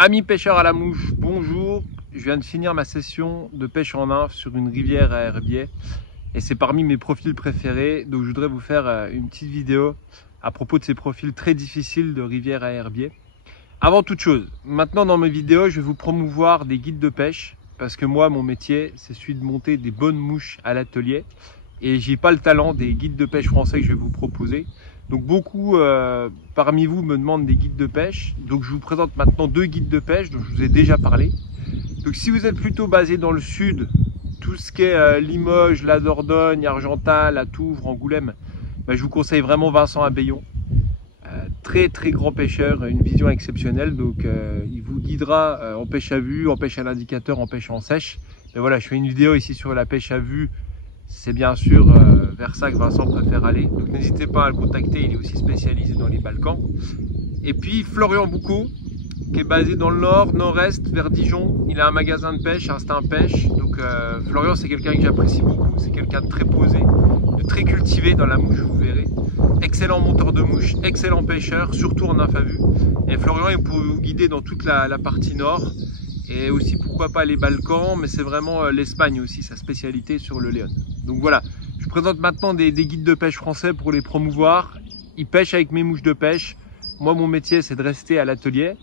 Amis pêcheurs à la mouche, bonjour. Je viens de finir ma session de pêche en nymphe sur une rivière à herbiers et c'est parmi mes profils préférés, donc je voudrais vous faire une petite vidéo à propos de ces profils très difficiles de rivière à herbiers. Avant toute chose, maintenant dans mes vidéos, je vais vous promouvoir des guides de pêche parce que moi, mon métier, c'est celui de monter des bonnes mouches à l'atelier et j'ai pas le talent des guides de pêche français que je vais vous proposer. Donc beaucoup parmi vous me demandent des guides de pêche. Donc je vous présente maintenant deux guides de pêche dont je vous ai déjà parlé. Donc si vous êtes plutôt basé dans le sud, tout ce qui est Limoges, la Dordogne, Argentat, la Touvre, Angoulême, je vous conseille vraiment Vincent Abbayon. Très grand pêcheur, une vision exceptionnelle. Donc il vous guidera en pêche à vue, en pêche à l'indicateur, en pêche en sèche. Mais voilà, je fais une vidéo ici sur la pêche à vue. C'est bien sûr vers ça que Vincent préfère aller. Donc n'hésitez pas à le contacter, il est aussi spécialisé dans les Balkans. Et puis Florian Boucaud, qui est basé dans le nord, nord-est, vers Dijon. Il a un magasin de pêche, Instinct Pêche. Donc Florian, c'est quelqu'un que j'apprécie beaucoup. C'est quelqu'un de très posé, de très cultivé dans la mouche, vous verrez. Excellent monteur de mouche, excellent pêcheur, surtout en nymphe à vue. Et Florian, il pourrait vous guider dans toute la partie nord. Et aussi pourquoi pas les Balkans, mais c'est vraiment l'Espagne aussi, sa spécialité sur le Léon. Donc voilà, je présente maintenant des guides de pêche français pour les promouvoir. Ils pêchent avec mes mouches de pêche. Moi, mon métier, c'est de rester à l'atelier.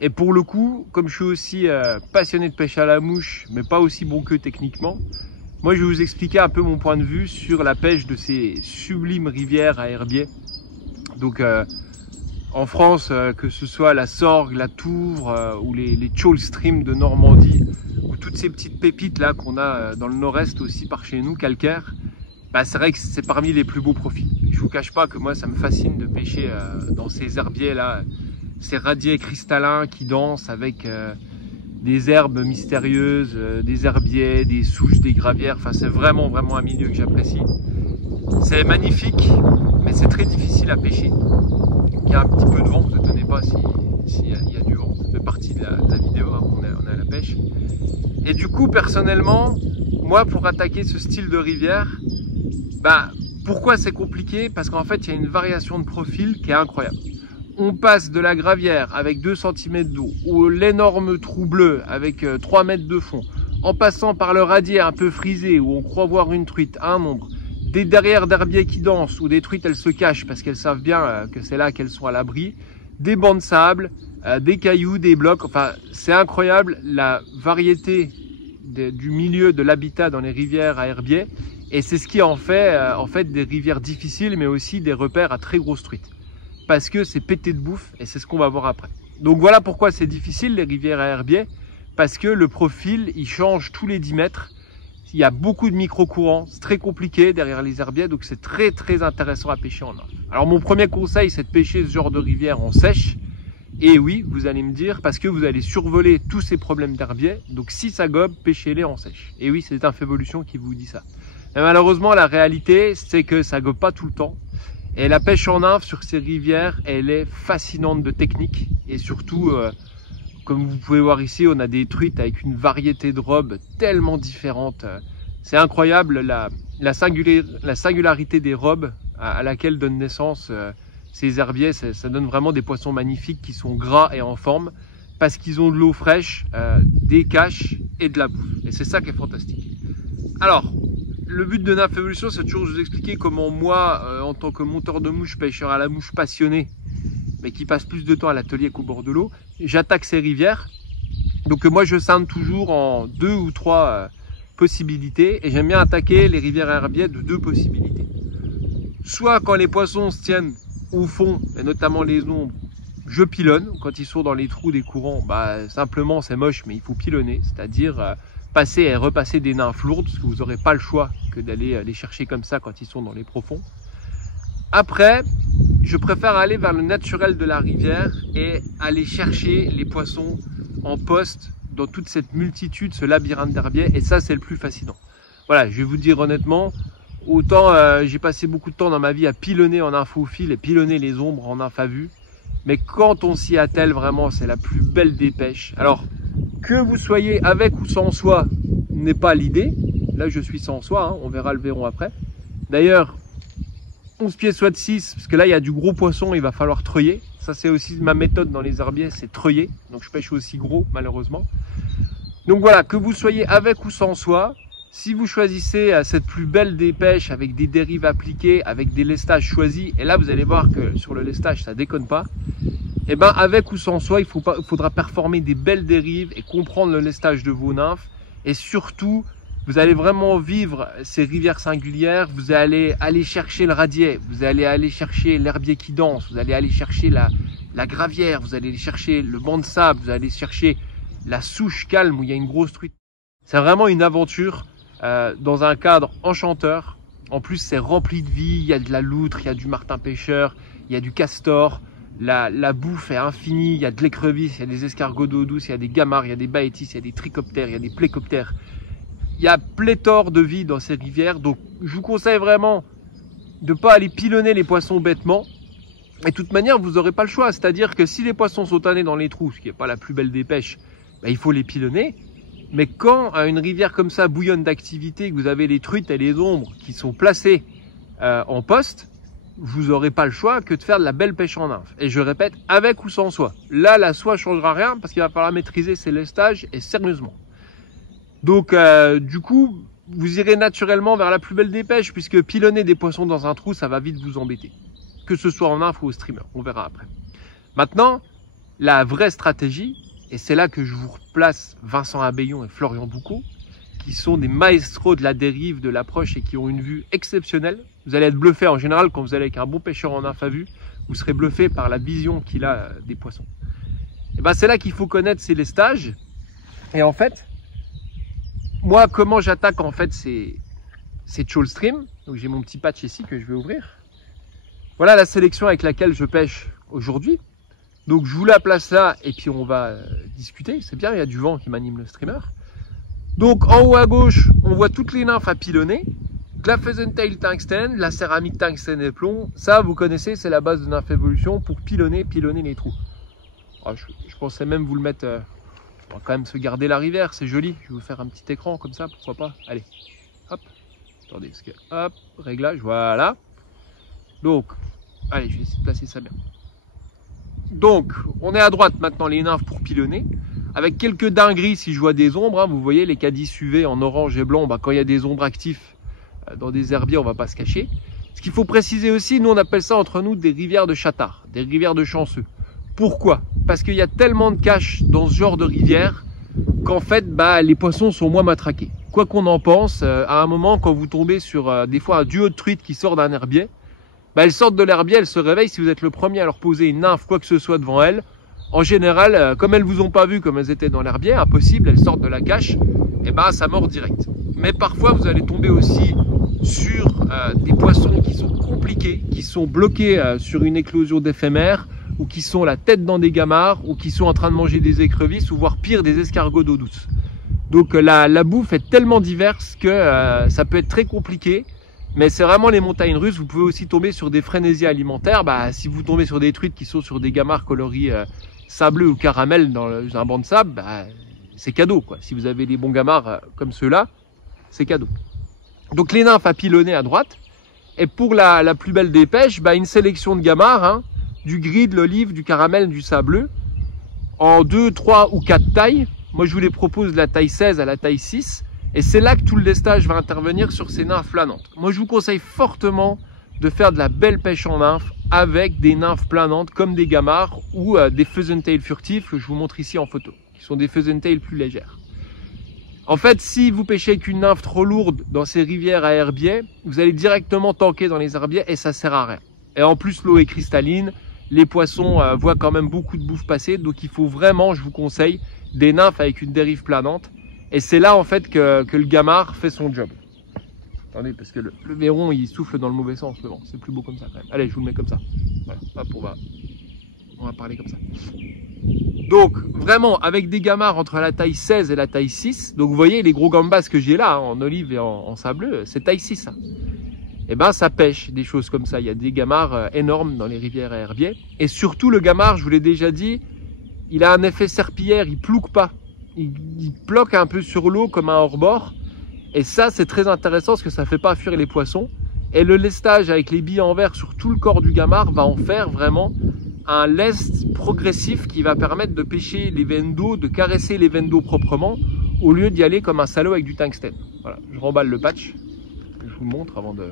Et pour le coup, comme je suis aussi passionné de pêche à la mouche, mais pas aussi bon que techniquement, moi je vais vous expliquer un peu mon point de vue sur la pêche de ces sublimes rivières à herbiers. Donc en France, que ce soit la Sorgue, la Touvre ou les Tchol Stream de Normandie, ou toutes ces petites pépites là qu'on a dans le nord-est aussi par chez nous, calcaire, c'est vrai que c'est parmi les plus beaux profils. Je vous cache pas que moi ça me fascine de pêcher dans ces herbiers là, ces radiers cristallins qui dansent avec des herbes mystérieuses, des herbiers, des souches, des gravières. Enfin, c'est vraiment un milieu que j'apprécie. C'est magnifique, mais c'est très difficile à pêcher. Il y a un petit peu de vent, ne tenez pas s'il y a du vent, ça fait partie de la vidéo, hein, on est à la pêche. Et du coup, personnellement, moi pour attaquer ce style de rivière, pourquoi c'est compliqué? Parce qu'en fait, il y a une variation de profil qui est incroyable. On passe de la gravière avec 2 cm d'eau, ou l'énorme trou bleu avec 3 mètres de fond, en passant par le radier un peu frisé où on croit voir une truite, un nombre, des derrières d'herbiers qui dansent, où des truites elles se cachent parce qu'elles savent bien que c'est là qu'elles sont à l'abri, des bancs de sable, des cailloux, des blocs, enfin c'est incroyable la variété du milieu de l'habitat dans les rivières à herbiers, et c'est ce qui en fait des rivières difficiles mais aussi des repères à très grosses truites. Parce que c'est pété de bouffe et c'est ce qu'on va voir après. Donc voilà pourquoi c'est difficile les rivières à herbiers, parce que le profil il change tous les 10 mètres. Il y a beaucoup de micro-courants, c'est très compliqué derrière les herbiers, donc c'est très intéressant à pêcher en nymphe. Alors mon premier conseil, c'est de pêcher ce genre de rivière en sèche. Et oui, vous allez me dire, parce que vous allez survoler tous ces problèmes d'herbiers, donc si ça gobe, pêchez-les en sèche. Et oui, c'est Infovolution qui vous dit ça. Mais malheureusement, la réalité, c'est que ça gobe pas tout le temps. Et la pêche en nymphe sur ces rivières, elle est fascinante de technique. Et surtout, comme vous pouvez voir ici, on a des truites avec une variété de robes tellement différentes. C'est incroyable la singularité des robes à laquelle donnent naissance ces herbiers. Ça donne vraiment des poissons magnifiques qui sont gras et en forme parce qu'ils ont de l'eau fraîche, des caches et de la bouffe. Et c'est ça qui est fantastique. Alors, le but de Infovolution, c'est toujours de vous expliquer comment moi, en tant que monteur de mouche, pêcheur à la mouche passionné, mais qui passe plus de temps à l'atelier qu'au bord de l'eau, j'attaque ces rivières. Donc moi, je scinde toujours en 2 ou 3 possibilités, et j'aime bien attaquer les rivières à herbiers de 2 possibilités. Soit quand les poissons se tiennent au fond, et notamment les ombres, je pilonne. Quand ils sont dans les trous des courants, simplement c'est moche, mais il faut pilonner, c'est-à-dire passer et repasser des nymphes lourdes, parce que vous n'aurez pas le choix que d'aller les chercher comme ça quand ils sont dans les profonds. Après, je préfère aller vers le naturel de la rivière et aller chercher les poissons en poste dans toute cette multitude, ce labyrinthe d'herbiers, et ça c'est le plus fascinant. Voilà, je vais vous dire honnêtement, autant j'ai passé beaucoup de temps dans ma vie à pilonner en infophile et pilonner les ombres en nymphe à vue, mais quand on s'y attelle vraiment, c'est la plus belle des pêches. Alors, que vous soyez avec ou sans soie n'est pas l'idée. Là, je suis sans soie, hein, on verra le verron après. D'ailleurs, 11 pieds soit de 6, parce que là, il y a du gros poisson, il va falloir treuiller. Ça, c'est aussi ma méthode dans les herbiers, c'est treuiller. Donc je pêche aussi gros, malheureusement. Donc voilà, que vous soyez avec ou sans soie, si vous choisissez cette plus belle des pêches avec des dérives appliquées, avec des lestages choisis, et là vous allez voir que sur le lestage ça déconne pas, et ben avec ou sans soie, il faudra performer des belles dérives et comprendre le lestage de vos nymphes. Et surtout, vous allez vraiment vivre ces rivières singulières, vous allez aller chercher le radier, vous allez aller chercher l'herbier qui danse, vous allez aller chercher la gravière, vous allez aller chercher le banc de sable, vous allez chercher la souche calme où il y a une grosse truite. C'est vraiment une aventure dans un cadre enchanteur. En plus, c'est rempli de vie, il y a de la loutre, il y a du martin pêcheur, il y a du castor, la bouffe est infinie, il y a de l'écrevisse, il y a des escargots d'eau douce, il y a des gamarres, il y a des baétis, il y a des trichoptères, il y a des plécoptères. Il y a pléthore de vie dans ces rivières, donc je vous conseille vraiment de ne pas aller pilonner les poissons bêtement. Et de toute manière, vous n'aurez pas le choix, c'est-à-dire que si les poissons sont tannés dans les trous, ce qui n'est pas la plus belle des pêches, ben, il faut les pilonner. Mais quand une rivière comme ça bouillonne d'activité, que vous avez les truites et les ombres qui sont placées en poste, vous n'aurez pas le choix que de faire de la belle pêche en nymphe. Et je répète, avec ou sans soie. Là, la soie ne changera rien parce qu'il va falloir maîtriser ses lestages et sérieusement. Donc, du coup, vous irez naturellement vers la plus belle des pêches puisque pilonner des poissons dans un trou, ça va vite vous embêter. Que ce soit en nymphe ou au streamer, on verra après. Maintenant, la vraie stratégie, et c'est là que je vous replace Vincent Abbayon et Florian Boucaud, qui sont des maestros de la dérive, de l'approche et qui ont une vue exceptionnelle. Vous allez être bluffé en général quand vous allez avec un bon pêcheur en nymphe à vue, vous serez bluffé par la vision qu'il a des poissons. Et ben c'est là qu'il faut connaître ces lestages. Et en fait, moi comment j'attaque en fait ces trawl stream. Donc j'ai mon petit patch ici que je vais ouvrir. Voilà la sélection avec laquelle je pêche aujourd'hui. Donc je vous la place là et puis on va discuter. C'est bien, il y a du vent qui m'anime le streamer. Donc en haut à gauche, on voit toutes les nymphes à pilonner. De la Pheasant-tail tungstène, la céramique tungstène et plomb. Ça, vous connaissez, c'est la base de Nymph Evolution pour pilonner les trous. Alors, je pensais même vous le mettre... on va quand même se garder la rivière, c'est joli. Je vais vous faire un petit écran comme ça, pourquoi pas. Allez, hop. Attendez, parce que... Hop, réglage, voilà. Donc, allez, je vais essayer de placer ça bien. Donc, on est à droite maintenant les nymphes pour pilonner. Avec quelques dingueries si je vois des ombres. Hein, vous voyez les caddies UV en orange et blanc. Bah, quand il y a des ombres actifs dans des herbiers, on va pas se cacher. Ce qu'il faut préciser aussi, nous on appelle ça entre nous des rivières de châtards, des rivières de chanceux. Pourquoi? Parce qu'il y a tellement de caches dans ce genre de rivière qu'en fait, bah, les poissons sont moins matraqués. Quoi qu'on en pense, à un moment, quand vous tombez sur des fois un duo de truites qui sort d'un herbier, bah, elles sortent de l'herbier, elles se réveillent. Si vous êtes le premier à leur poser une nymphe, quoi que ce soit devant elles, en général, comme elles vous ont pas vu, comme elles étaient dans l'herbier, impossible, elles sortent de la cache, et bah ça mord direct. Mais parfois, vous allez tomber aussi sur des poissons qui sont compliqués, qui sont bloqués sur une éclosion d'éphémère, ou qui sont la tête dans des gamarres, ou qui sont en train de manger des écrevisses, ou voire pire, des escargots d'eau douce. Donc la bouffe est tellement diverse que ça peut être très compliqué. Mais c'est vraiment les montagnes russes. Vous pouvez aussi tomber sur des frénésies alimentaires. Bah, si vous tombez sur des truites qui sont sur des gamarres coloris sableux ou caramel dans un banc de sable, bah, c'est cadeau, quoi. Si vous avez des bons gamarres comme ceux-là, c'est cadeau. Donc les nymphes à pilonner à droite. Et pour la plus belle des pêches, bah, une sélection de gamarres, hein, du gris, de l'olive, du caramel, du sableux, en 2, 3 ou 4 tailles. Moi, je vous les propose de la taille 16 à la taille 6. Et c'est là que tout le lestage va intervenir sur ces nymphes planantes. Moi, je vous conseille fortement de faire de la belle pêche en nymphes avec des nymphes planantes comme des gamarres ou des Pheasant-tail furtifs que je vous montre ici en photo, qui sont des Pheasant-tail plus légères. En fait, si vous pêchez avec une nymphe trop lourde dans ces rivières à herbiers, vous allez directement tanker dans les herbiers et ça sert à rien. Et en plus, l'eau est cristalline, les poissons voient quand même beaucoup de bouffe passer, donc il faut vraiment, je vous conseille, des nymphes avec une dérive planante. Et c'est là en fait que le gamard fait son job. Attendez, parce que le verron il souffle dans le mauvais sens, mais bon, c'est plus beau comme ça quand même. Allez, je vous le mets comme ça. Voilà, hop, on va parler comme ça. Donc, vraiment, avec des gamards entre la taille 16 et la taille 6, donc vous voyez les gros gambas que j'ai là, hein, en olive et en sableux, c'est taille 6. Hein. Et ben ça pêche, des choses comme ça. Il y a des gamards énormes dans les rivières à herbiers. Et surtout, le gamard, je vous l'ai déjà dit, il a un effet serpillière, il plouque pas. Il bloque un peu sur l'eau comme un hors-bord. Et ça, c'est très intéressant parce que ça ne fait pas fuir les poissons. Et le lestage avec les billes en verre sur tout le corps du gamard va en faire vraiment un lest progressif qui va permettre de pêcher les veines d'eau, de caresser les veines d'eau proprement, au lieu d'y aller comme un salaud avec du tungstène. Voilà, je remballe le patch, je vous le montre avant de...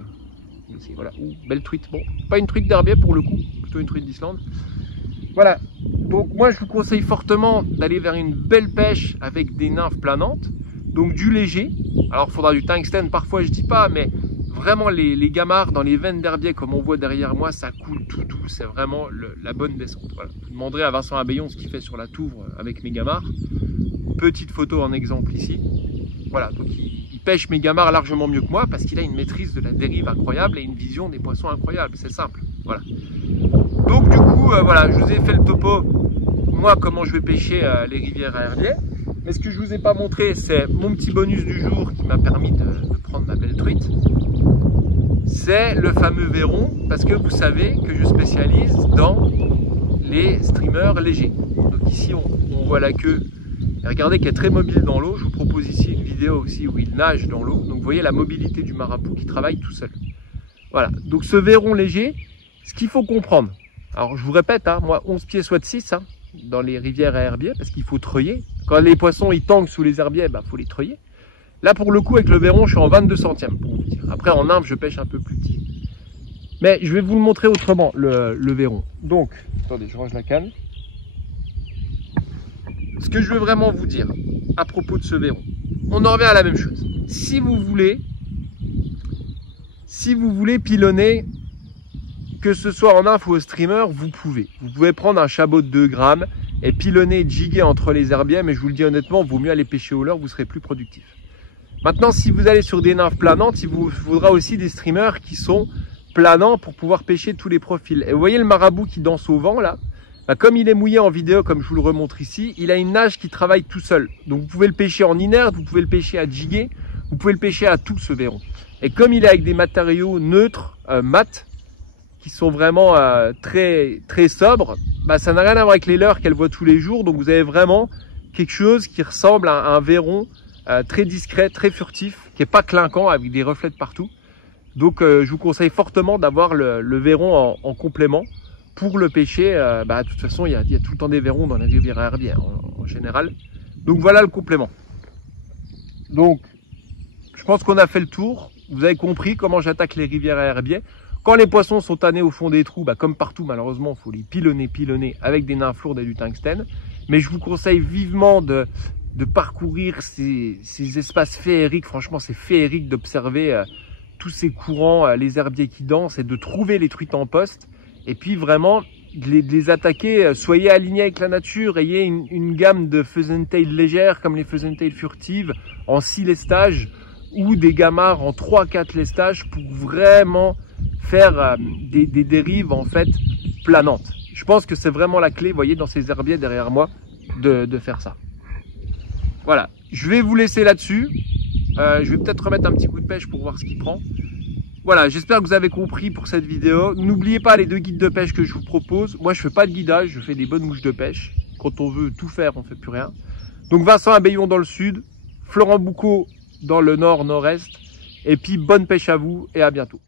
Voilà, belle truite. Bon, pas une truite d'herbier pour le coup, plutôt une truite d'Islande. Voilà, donc moi je vous conseille fortement d'aller vers une belle pêche avec des nymphes planantes, donc du léger. Alors il faudra du tungstène parfois, je dis pas, mais vraiment les gamarres dans les veines d'herbier comme on voit derrière moi, ça coule tout doux, c'est vraiment la bonne descente. Voilà. Vous demanderez à Vincent Abbayon ce qu'il fait sur la Touvre avec mes gamarres. Petite photo en exemple ici. Voilà, donc il pêche mes gamarres largement mieux que moi parce qu'il a une maîtrise de la dérive incroyable et une vision des poissons incroyable, c'est simple. Voilà. Donc du coup, voilà, je vous ai fait le topo, moi comment je vais pêcher les rivières à herbier. Mais ce que je vous ai pas montré, c'est mon petit bonus du jour qui m'a permis de prendre ma belle truite. C'est le fameux verron, parce que vous savez que je spécialise dans les streamers légers. Donc ici on voit la queue, et regardez qu'elle est très mobile dans l'eau. Je vous propose ici une vidéo aussi où il nage dans l'eau. Donc vous voyez la mobilité du marabout qui travaille tout seul. Voilà, donc ce verron léger, ce qu'il faut comprendre, alors je vous répète, hein, moi 11 pieds soit de 6 hein, dans les rivières à herbier, parce qu'il faut treuiller. Quand les poissons ils tanguent sous les herbiers, bah, faut les treuiller. Là pour le coup avec le verron je suis en 22 centièmes pour vous dire. Après en nymphe je pêche un peu plus petit. Mais je vais vous le montrer autrement le verron. Donc, attendez, je range la canne. Ce que je veux vraiment vous dire à propos de ce verron, on en revient à la même chose. Si vous voulez pilonner, que ce soit en nymphe ou au streamer, vous pouvez. Vous pouvez prendre un chabot de 2 grammes et pilonner, jiguer entre les herbiers, mais je vous le dis honnêtement, il vaut mieux aller pêcher au leurre, vous serez plus productif. Maintenant, si vous allez sur des nymphes planantes, il vous faudra aussi des streamers qui sont planants pour pouvoir pêcher tous les profils. Et vous voyez le marabout qui danse au vent là, bah, comme il est mouillé en vidéo, comme je vous le remontre ici, il a une nage qui travaille tout seul. Donc vous pouvez le pêcher en inerte, vous pouvez le pêcher à jiguer, vous pouvez le pêcher à tout ce verron. Et comme il est avec des matériaux neutres, mat, qui sont vraiment très sobres, bah, ça n'a rien à voir avec les leurres qu'elle voit tous les jours. Donc vous avez vraiment quelque chose qui ressemble à un verron très discret, très furtif, qui n'est pas clinquant avec des reflets de partout. Donc je vous conseille fortement d'avoir le verron en complément pour le pêcher. Bah, de toute façon, il y a tout le temps des verrons dans la rivière à herbier en général. Donc voilà le complément. Donc je pense qu'on a fait le tour. Vous avez compris comment j'attaque les rivières à herbier. Quand les poissons sont tannés au fond des trous, bah, comme partout malheureusement, il faut les pilonner avec des nymphes lourdes et du tungstène. Mais je vous conseille vivement de parcourir ces espaces féeriques. Franchement, c'est féerique d'observer tous ces courants, les herbiers qui dansent et de trouver les truites en poste. Et puis vraiment, de les attaquer. Soyez alignés avec la nature, ayez une gamme de pheasant-tail légères comme les pheasant-tail furtives en 6 lestages ou des gamarres en 3-4 lestages pour vraiment faire des dérives en fait planantes. Je pense que c'est vraiment la clé, vous voyez, dans ces herbiers derrière moi, de faire ça. Voilà, je vais vous laisser là-dessus. Je vais peut-être remettre un petit coup de pêche pour voir ce qu'il prend. Voilà, j'espère que vous avez compris pour cette vidéo. N'oubliez pas les 2 guides de pêche que je vous propose. Moi, je fais pas de guidage, je fais des bonnes mouches de pêche. Quand on veut tout faire, on fait plus rien. Donc Vincent Abbayon dans le sud, Florent Boucaud dans le nord-nord-est. Et puis bonne pêche à vous et à bientôt.